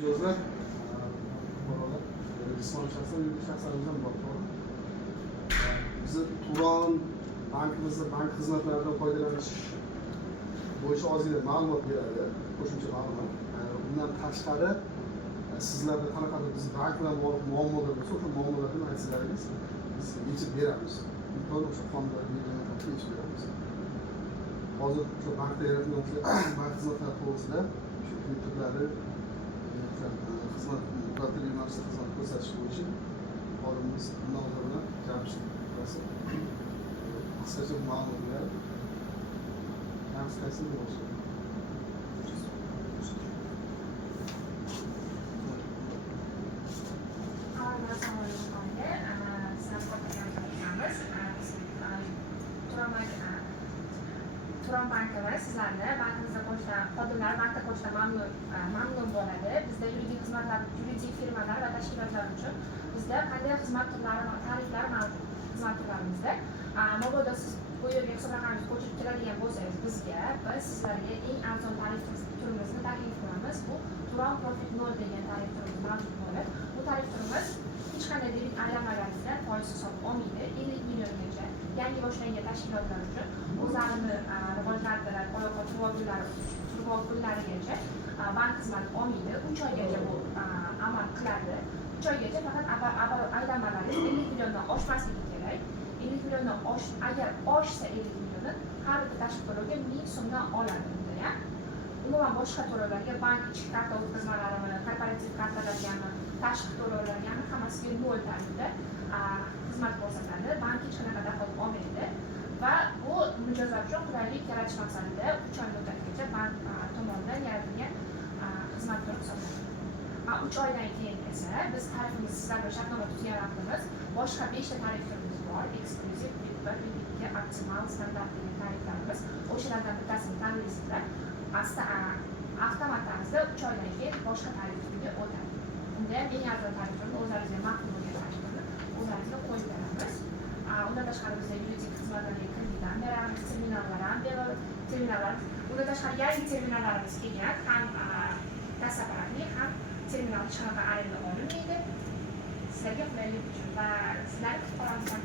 imtiyozlar fuqarolar jismoniy shaxslar yuridik shaxslardan bor. Bizni Turon bankimizda bank xizmatlaridan foydalanish bo'yicha ozgina ma'lumot beradi, qo'shimcha ma'lumot. Bundan tashqari sizlarda qanaqadir biz bank bilan bog'liq muammolar bo'lsa, o'sha muammolarni aytsalaringiz biz yechib beramiz. Imkon o'sha qonunlar belgilangan tartibda yechib beramiz. Hozir o'sha bankda yaratilgan bank xizmatlari to'g'risida shu turlari xizmat buxgalteriya yo'nalishida xizmat ko'rsatish bo'yicha xodimimiz Munavvar bilan Jamshid qisqacha ma'lumot beradi. Qaysi boshqa? Turon bankimiz sizlarni bankimizda qo'shgan xodimlar bankda qo'shgan mamnun bo'ladi. Bizda yuridik xizmatlar, yuridik firmalar va tashkilotlar uchun bizda qanday xizmat turlari, tariflar mavjud xizmat turlarimizda. Mabodo siz bu yerga hisob raqamingizni ko'chirib keladigan bo'lsangiz bizga biz sizlarga eng arzon tarif turimizni taklif qilamiz. Bu Turon Profit 0 degan tarif turimiz mavjud bo'ladi. Bu tarif turimiz hech qanday debit aylanmalaridan foiz hisob olmaydi. 50 milliongacha yangi boshlangan tashkilotlar uchun o'zlarini rivojlantirib, oyoqqa turib kunlarigacha bank xizmati olmaydi. 3 oygacha bu amal qiladi. 3 oygacha faqat aylanmalari 50 milliondan oshmasligi kerak. 50 milliondan agar oshsa 50 millionni har bitta tashqi to'lovga 1000 so'mdan oladi bunda ham. Umuman boshqa to'lovlarga bank ichki karta o'tkazmalarini, korporativ kartalargami, tashqi to'lovlargami hammasiga 0 tarifda xizmat ko'rsatadi. Bank hech qanaqa daxl olmaydi va bu mijozlar uchun qulaylik yaratish maqsadida 3 oy muddatgacha bank tomonidan yaratilgan xizmat turi hisoblanadi. 3 oydan keyin esa biz tarifimizni sizlar bilan shartnoma tuzyapmiz. Boshqa 5 ta tarif turimiz bor. Eksklyuziv, VIP1, VIP2, optimal, standart degan tariflarimiz. O'shalardan bittasini tanlaysizlar. Avtomat tarzda 3 oydan keyin boshqa tarif turiga o'tadi. Unda eng arzon tarif turini o'zlaringizga ma'qul bo'lgan tarif turini o'zlaringizga qo'yib beramiz. Undan tashqari bizda yuridik xizmatlarga kreditlar beramiz, terminallar ham terminallar. Undan tashqari yangi terminallarimiz kelgan, ham kassaparli, ham terminal hech qanaqa arenda olinmaydi. Sizlarga qulaylik uchun va sizlarni kutib qolamizdan.